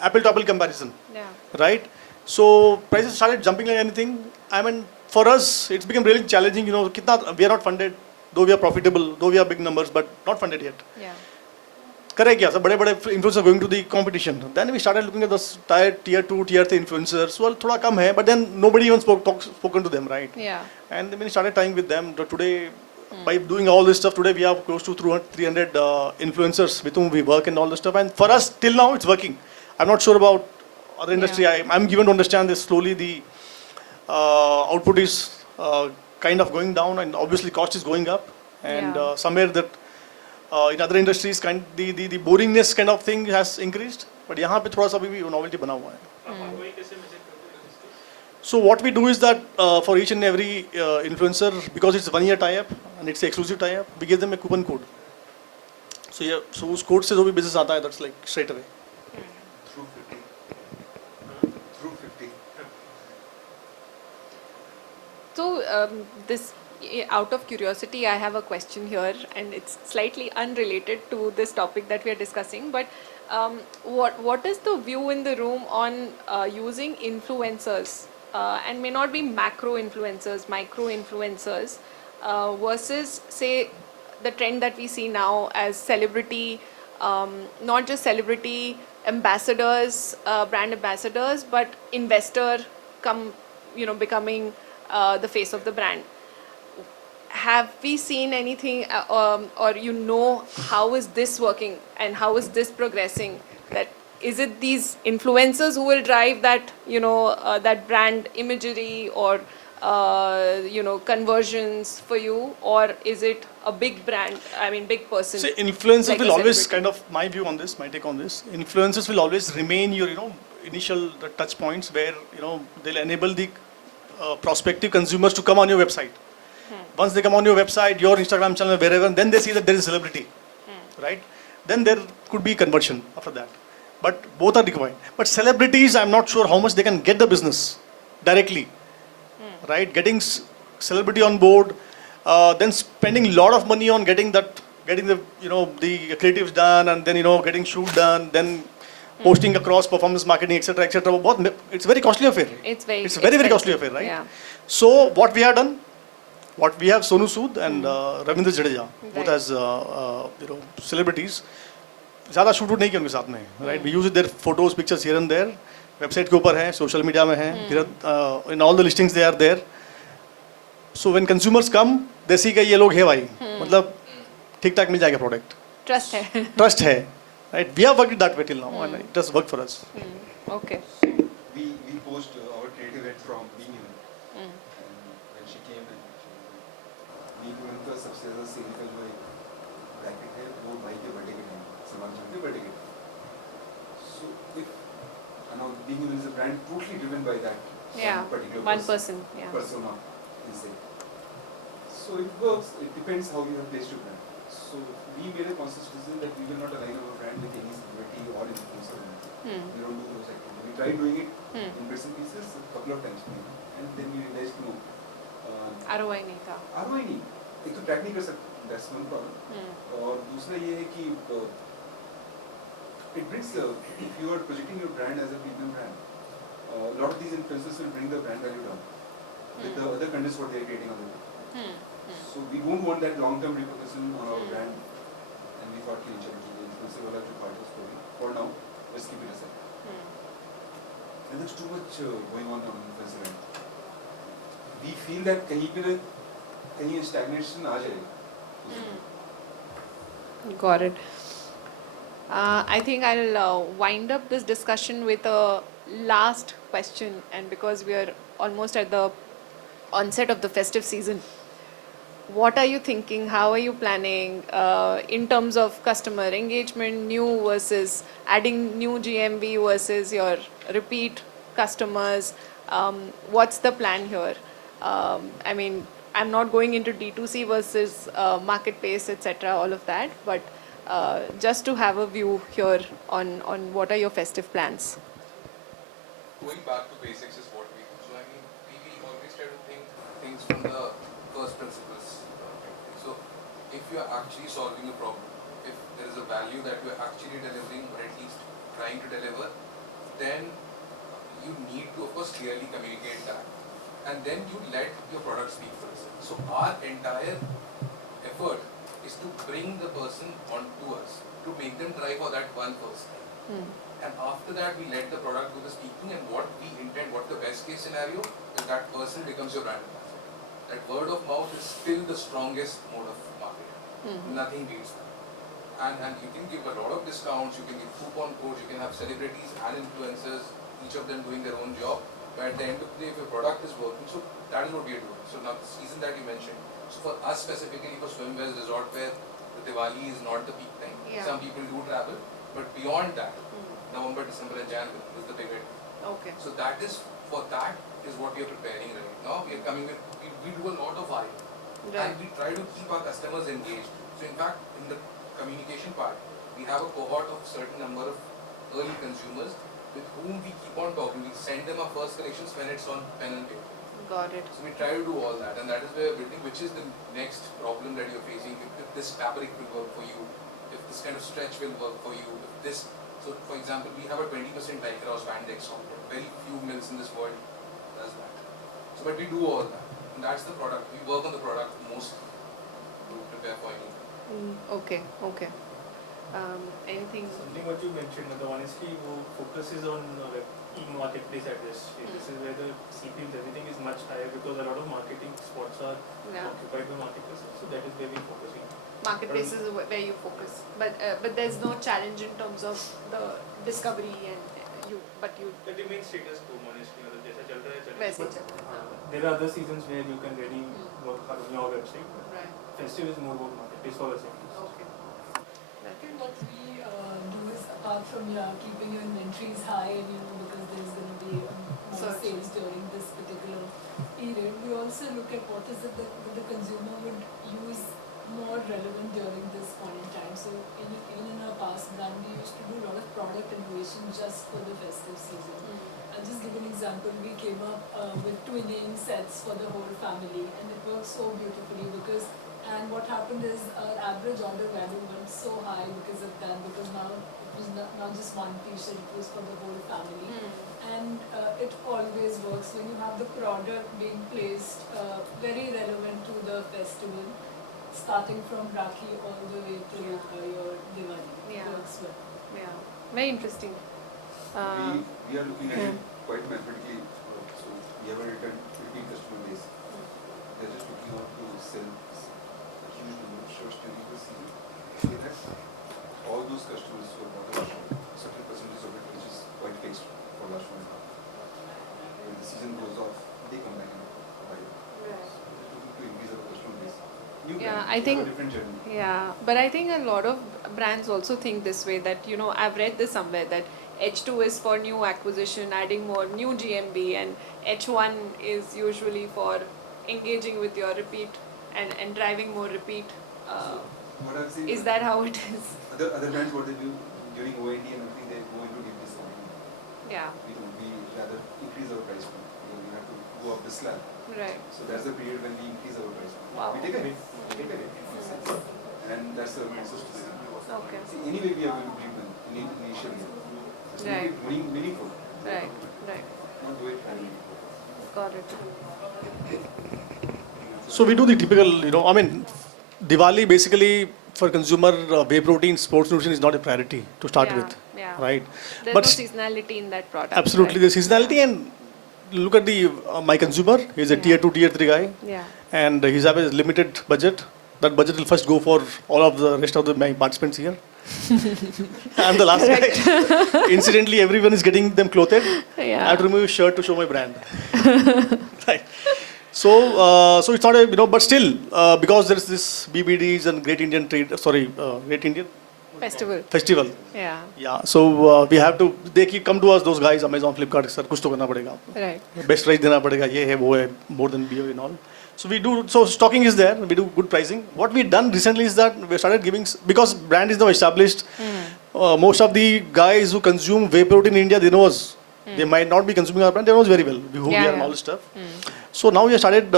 apple to apple comparison. Yeah. Right? So prices started jumping like anything. I mean, for us, it's become really challenging. We are not funded, though we are profitable, though we have big numbers, but not funded yet. Yeah. Correct, yeah. So bade influencers going to the competition. Then we started looking at those tier 2, tier 3 influencers. Well, thoda kam hai, but then nobody even spoken to them, right? Yeah. And then we started tying with them. Today, by doing all this stuff, today we have close to 300 influencers with whom we work and all this stuff. And for us, till now, it's working. I'm not sure about other industry. Yeah. I'm given to understand that slowly the output is kind of going down, and obviously cost is going up. And Yeah. somewhere that in other industries, the boringness kind of thing has increased. But यहाँ पे थोड़ा सा भी novelty बना हुआ है. So what we do is that for each and every influencer, because it's 1 year tie-up and it's an exclusive tie-up, we give them a coupon code. So yeah, so उस code से जो भी business आता है, that's like straight away. Through 50. So out of curiosity, I have a question here, and it's slightly unrelated to this topic that we are discussing. But what is the view in the room on using influencers, and may not be macro influencers, micro influencers, versus say the trend that we see now as celebrity, not just celebrity ambassadors, brand ambassadors, but investor becoming the face of the brand. Have we seen anything, or how is this working and how is this progressing? That is it these influencers who will drive that that brand imagery or conversions for you, or is it a big brand? I mean, big person. So influencers like a will always celebrity? kind of, my view on this, my take on this. Influencers will always remain your initial touch points where they'll enable the prospective consumers to come on your website. Once they come on your website, your Instagram channel, wherever, then they see that there is a celebrity, right? Then there could be conversion after that. But both are required. But celebrities, I'm not sure how much they can get the business directly, right? Getting celebrity on board, then spending a lot of money on getting the the creatives done, and then getting shoot done, then posting across performance marketing, etc., etc. It's very costly affair. It's very very costly affair, right? Yeah. So what we have done, what we have Sonu Sood and Ravindra Jadeja, both Right. as celebrities. ज़्यादा shoot नहीं किया उनके साथ में, right? We use their photos, pictures here and there. Website के ऊपर है, social media में है, फिर in all the listings they are there. So when consumers come, they see कि ये लोग है भाई, मतलब ठीक ठाक मिल जाएगा प्रोडक्ट. Trust है. Trust है, right? We have worked it that way till now, and it has worked for us. Okay. We post our creative head from being human. And when she came and being human का सबसे ज़्यादा cell का जो एक bracket है वो भाई के बर्थडे के टाइम सलमान खान के बर्थडे के time. So if being human is a brand totally driven by that particular one person. Yeah. persona is there. So it works. It depends how you have placed your brand. So we made a conscious decision that we will not align our brand with any celebrity or influencer. We don't do those activities. We tried doing it in bits and pieces a couple of times maybe, and then we realized no. ROI नहीं था. ROI नहीं. एक तो track नहीं कर सकते. That's one problem. और दूसरा ये है कि it brings if you are projecting your brand as a premium brand, a lot of these influencers will bring the brand value down with the other contents what they are creating on the web. So we don't want that long-term repercussion on our brand, and we thought कि चलो ठीक है influencer वाला जो part है उसको भी for now let's keep it aside. And there's too much going on influencer end. We feel that कहीं stagnation आ जाएगा. Got it. I think I'll wind up this discussion with a last question, and because we are almost at the onset of the festive season, what are you thinking? How are you planning in terms of customer engagement, new versus adding new GMV versus your repeat customers? What's the plan here? I mean, I'm not going into D2C versus marketplace, etc., all of that, but just to have a view here on what are your festive plans. Going back to basics is what we do. So I mean, we always try to think things from the first principles. So if you are actually solving a problem, if there is a value that you are actually delivering or at least trying to deliver, then you need to of course clearly communicate that, and then you let your product speak for itself. So our entire effort is to bring the person onto us, to make them try for that one first time. And after that, we let the product do the speaking, and what we intend, what the best case scenario is that person becomes your brand ambassador. That word of mouth is still the strongest mode of marketing. Nothing beats that. And you can give a lot of discounts, you can give coupon codes, you can have celebrities and influencers, each of them doing their own job. But at the end of the day, if your product is working, so that is what we are doing. So now the season that you mentioned, so for us specifically for swimwear, resort wear, the Diwali is not the peak time. Yeah. Some people do travel, but beyond that, November, December and January is the pivot. Okay. So that is, for that is what we are preparing right now. We are coming with, we do a lot of RE. And we try to keep our customers engaged. So in fact, in the communication part, we have a cohort of certain number of early consumers with whom we keep on talking. We send them our first collections when it's on pen and paper. Got it. So we try to do all that, and that is where we're building, which is the next problem that you're facing. If this fabric will work for you, if this kind of stretch will work for you, if this. So for example, we have a 20% lycra or spandex software. Very few mills in this world does that. So but we do all that, and that's the product. We work on the product most to prepare for anything. Okay. Okay. Anything? Something what you mentioned, the honestly, focus is on e-marketplace address. This is where the CPMs, everything is much higher because a lot of marketing spots are occupied by marketplaces. So that is where we focusing. Marketplace is where you focus, but there's no challenge in terms of the discovery and you. That remains status quo, honestly. जैसा चल रहा है चलेगा. वैसे ही चल रहा है. There are other seasons where you can really work hard on your website. Right. Festive is more about marketplace for us. Okay. I think what we do is, apart from keeping your inventories high and because there's going to be more sales during this particular period, we also look at what is it that the consumer would use more relevant during this point in time. So even in our past brand, we used to do a lot of product innovation just for the festive season. I'll just give an example. We came up with twinning sets for the whole family, and it worked so beautifully because. And what happened is our average order value went so high because of that, because now it was not just one t-shirt, it was for the whole family. And it always works when you have the product being placed very relevant to the festival, starting from Rakhi all the way to your Diwali. Yeah. It works well. Yeah, very interesting. We are looking at it quite mathematically. So we have a repeat customer base. They're just looking out to sell a huge number of shirts during the season. We have all those customers who are bought a shirt, certain percentage of it which is quite fixed for last 1.5 years. When the season goes off, they come back and buy it. So they're looking to increase our customer base. New Yeah, brand, I so think. a different journey. Yeah, but I think a lot of brands also think this way, that, you know, I've read this somewhere, that H2 is for new acquisition, adding more new GMB, and H1 is usually for engaging with your repeat and driving more repeat. What I've seen Is that how it is? other brands, what they do during OND and everything, they go into deep discounting. Yeah, We don't. We rather increase our price point because we have to go up the slab. right. So that's the period when we increase our price point. Wow. We take a hit. We take a hit. in a sense. And that's the message to see. Okay. See, anyway, we are going to bleed them initially. So Right. make it meaningful. Right, right. Not do it randomly. Got it. So we do the typical, I mean, Diwali basically for consumer whey protein, sports nutrition is not a priority to start Yeah, with, yeah. right? There's But no seasonality in that product. absolutely, right? the seasonality, and look at the my consumer. He's a tier 2, tier 3 guy, Yeah. and he's have a limited budget. That budget will first go for all of the rest of my participants here. I'm the last guy. Incidentally, everyone is getting them clothed. I Yeah. have to remove a shirt to show my brand. Right. So, so it's not a, but still, because there is this BBDs and Great Indian Festival. Yeah. Yeah. So we have to. They keep come to us. Those guys, Amazon, Flipkart, sir, कुछ तो करना पड़ेगा. Right. Best price देना पड़ेगा. ये है वो है, more than BO and all. So we do. So stocking is there. We do good pricing. What we done recently is that we started giving, because brand is now established. Most of the guys who consume whey protein in India, they know us. They might not be consuming our brand. They know us very well. Who we Yeah, are and yeah. all this stuff. So now we have started,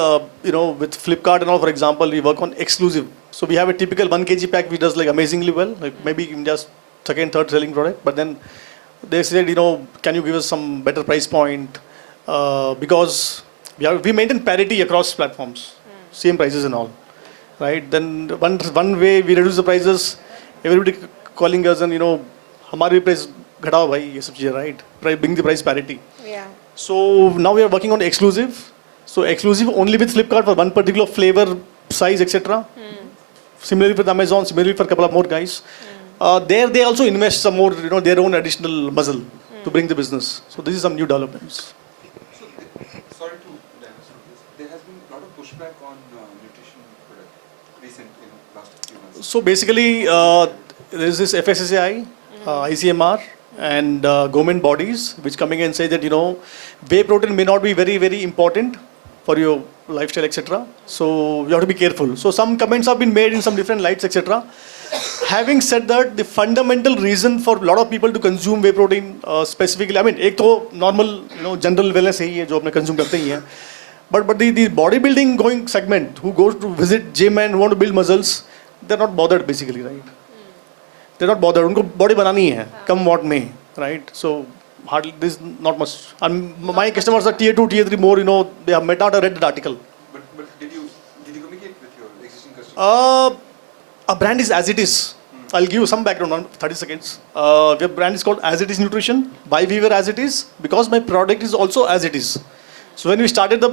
with Flipkart and all. For example, we work on exclusive. So we have a typical 1 kg pack which does like amazingly well. Like maybe India's second, third selling product. But then they said, can you give us some better price point? Because we maintain parity across platforms, same prices and all, right? Then one way we reduce the prices, everybody calling us and हमारे price घटाओ भाई ये सब चीजें, right? Bring the price parity. Yeah. So now we are working on exclusive. So exclusive only with Flipkart for one particular flavor, size, etc. Similarly with Amazon, similarly for a couple of more guys. There they also invest some more, their own additional muscle to bring the business. So this is some new developments. So, sorry to digress on this. There has been a lot of pushback on nutrition product in last few months. So basically, there is this FSSAI, ICMR, and government bodies which coming and say that whey protein may not be very, very important for your lifestyle, etc. So you have to be careful. So some comments have been made in some different lights, etc. Having said that, the fundamental reason for a lot of people to consume whey protein specifically, I mean, एक तो normal, general wellness है ये जो अपने consume करते ही हैं. But the bodybuilding going segment who goes to visit gym and want to build muscles, they're not bothered basically, right? They're not bothered. उनको body बनानी है, कम watt में, right? So hardly this is not much. And my customers are tier 2, tier 3 more. They have met out a read the article. But did you communicate with your existing customers? A brand is as it is. I'll give you some background on 30 seconds. The brand is called As It Is Nutrition. Why we were as it is? Because my product is also as it is. So when we started the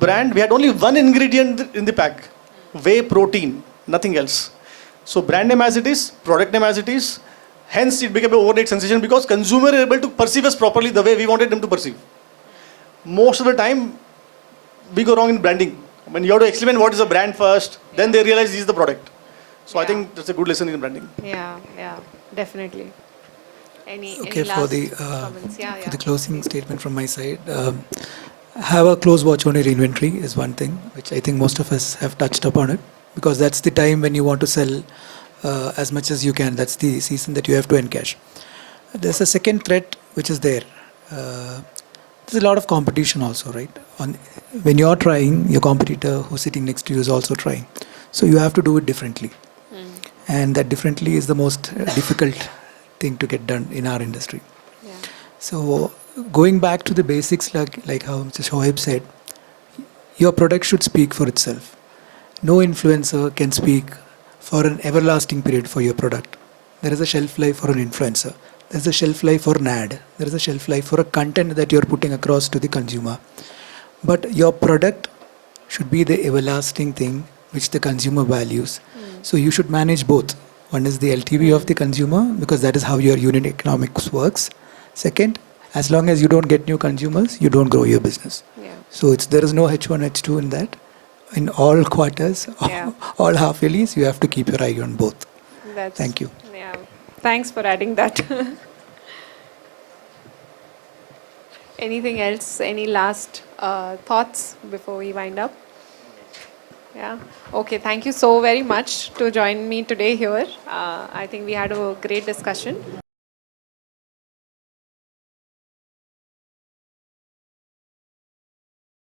brand, we had only one ingredient in the pack, whey protein, nothing else. So brand name as it is, product name as it is. Hence it became an overnight sensation because consumer are able to perceive us properly the way we wanted them to perceive. Most of the time, we go wrong in branding. When you have to explain what is a brand first, then they realize this is the product. So I think that's a good lesson in branding. Yeah, definitely. Any Okay, last for the comments? Yeah, for the closing statement from my side, have a close watch on your inventory is one thing, which I think most of us have touched upon it, because that's the time when you want to sell as much as you can. That's the season that you have to encash. There's a second threat which is there. There's a lot of competition also, right? When you're trying, your competitor who's sitting next to you is also trying. So you have to do it differently. And that differently is the most difficult thing to get done in our industry. Yeah. So going back to the basics, like how Mr. Shoaib said, your product should speak for itself. No influencer can speak for an everlasting period for your product. There is a shelf life for an influencer. There is a shelf life for an ad. There is a shelf life for a content that you're putting across to the consumer. But your product should be the everlasting thing which the consumer values. So you should manage both. One is the LTV of the consumer, because that is how your unit economics works. Second, as long as you don't get new consumers, you don't grow your business. Yeah. So there is no H1, H2 in that. In all quarters, Yeah. all half yearlies, you have to keep your eye on both. That's, Thank you. Yeah. Thanks for adding that. Anything else? Any last thoughts before we wind up? Yeah. Okay. Thank you so very much to join me today here. I think we had a great discussion.